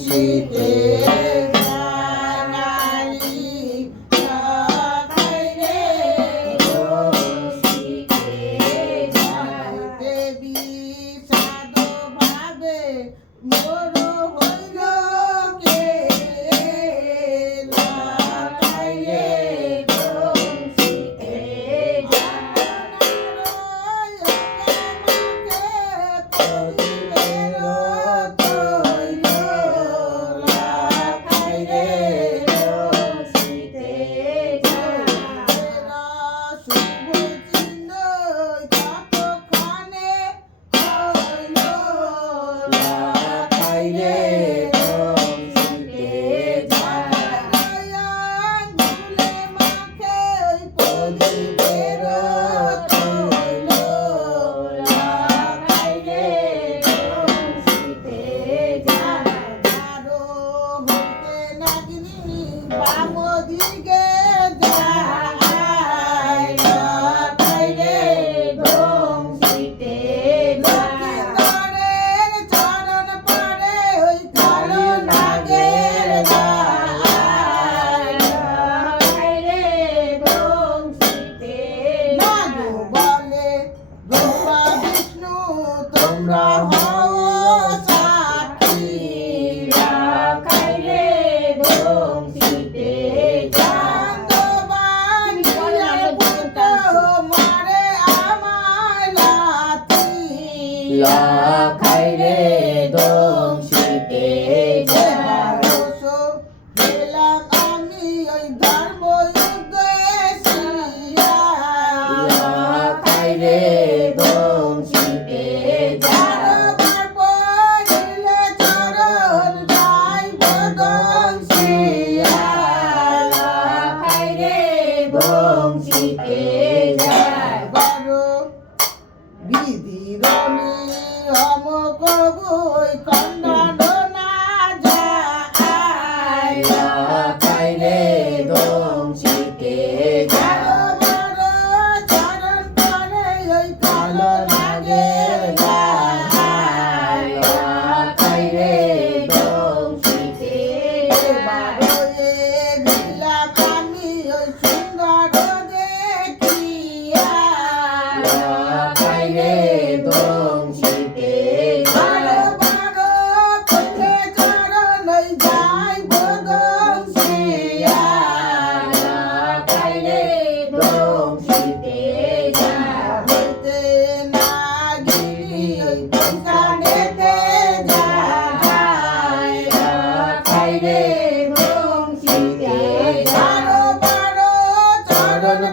শীতে লাখাই রে দম শীতে গেলাম আমি ওই ধর্ম উদ্দেশিয়া লাখাই রে দম শীতে যাবার পড়িলে চরণ যাইব দম শিয়া লাখাই রে দম শীতে যায় বড় বিধির কবুই খণ্ডন না যায় লাখাই রে দম শীতে বড় চরণ করে ওই কালো লাগে লাখাই রে দম শীতে দিলাম আমি ওই সুন্দর দেখিয়া লাখাই রে দম শীতে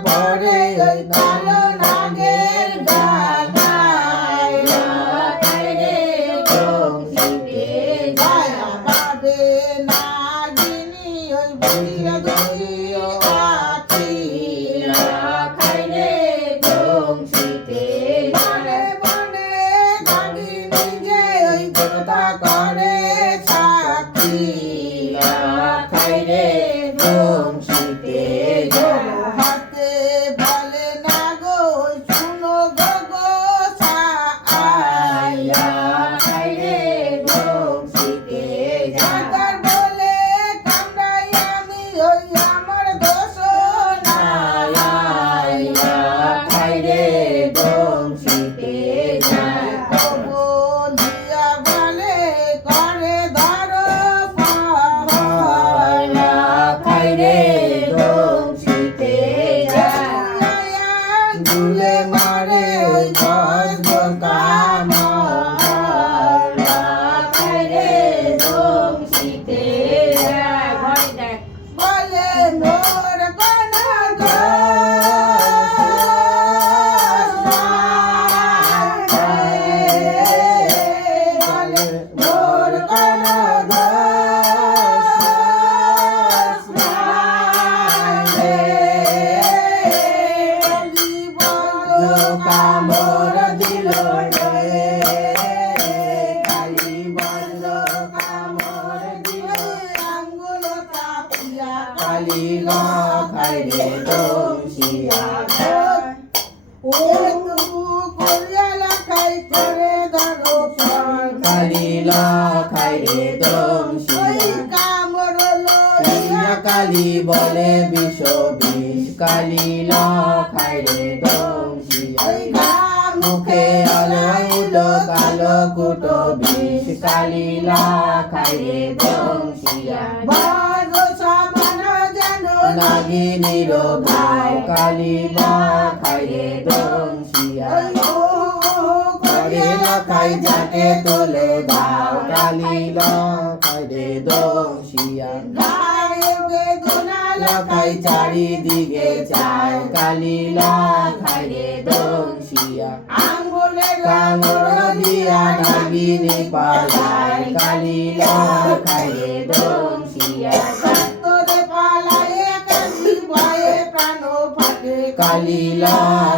পরে ওই কালো নাগের গায় লাখাই রে দম শীতে যায় পাবে নাগিনী ওই বুড়িয়া দইয়া আছি লাখাই রে দম শীতে বনে বনে নাগিনী যে ওই কথা করে সাক্ষী লাখাই রে দম শীতে দুলে মারে ওই কাম লাখাই রে দম শীতে বলে মোর কোন বলে মোর কোন কামর দিল কালি বন্ধ কামর দিল আঙ্গুল কাপিয়া কালি লাখাই রে দম শিয়া ও তবু করিয়া লাখাই করে ধরো কালি লাখাই রে দম লইয়া কালী বলে বিষ বিষ কালী খায় রে দংশিয়া মুখে আলো কালো কুটো বিষ কালী খায় রে দংশিয়া নাগিনীর ভাই কালী খায় রে দংশিয়া করে খাই যাকে তোলে দাও কালী খায় রে দংশিয়া খাই চারিদিকে চায় কালী খায় রে দংশিয়া কামড় দিয়া নাগিনী পালায় কালী খায় রে দংশিয়া কালী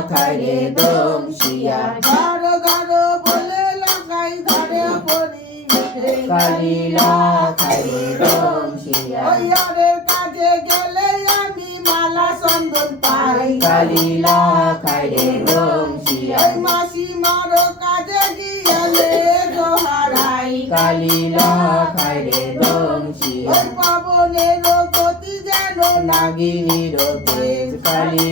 খায় রে দংশিয়া কালী খায় রে দংশিয়া কাজে গেলে আমি মালা চন্দন পাই কালী খায় রে দংশিয়া মাসি মারো কাজে গিয়েলে জোহারাই কালী খায় রে দংশিয়া পাবনের গতি যেন নাগিনীর তেজ কালী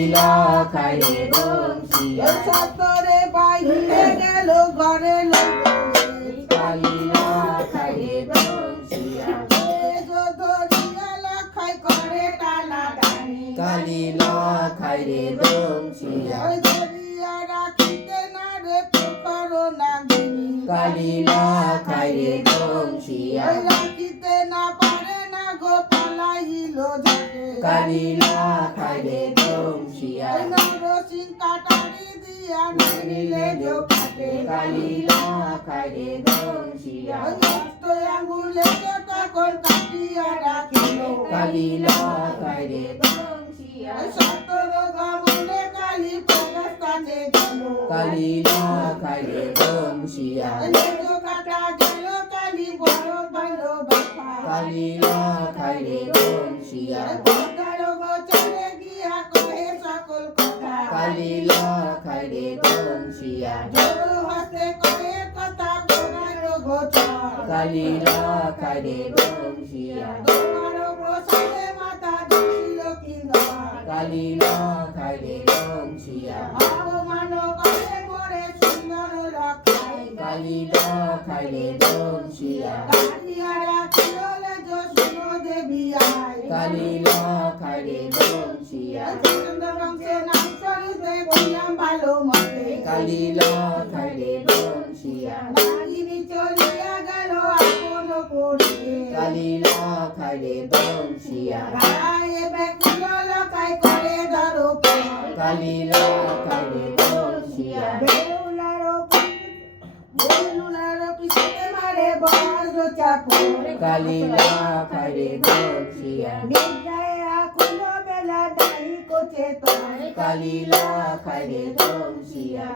খায় রে দংশিয়া সতরে বাইরে গেল ঘরে লোক কালী খায় রে দংশিয়া কালী খায় রে দংশিয়া কালী খায় রে দংশিয়া কালী খায় রে দংশিয়া কালী খায় রে দংশিয়া কালী খায় রে দংশিয়া কালী খায় রে দংশিয়া কালী খায় রে দংশিয়া কালী খায় রে দংশিয়া কালী খায় রে দংশিয়া কালী খায় রে দংশিয়া কালী খায় রে দংশিয়া কালী খায় রে দংশিয়া কালী খায় রে দংশিয়া কালী খায় রে দংশিয়া কালী খায় রে দংশিয়া কালী খায় রে দংশিয়া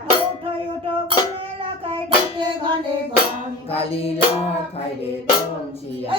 কালী খায় রে দংশিয়া কালী খায় রে দংশিয়া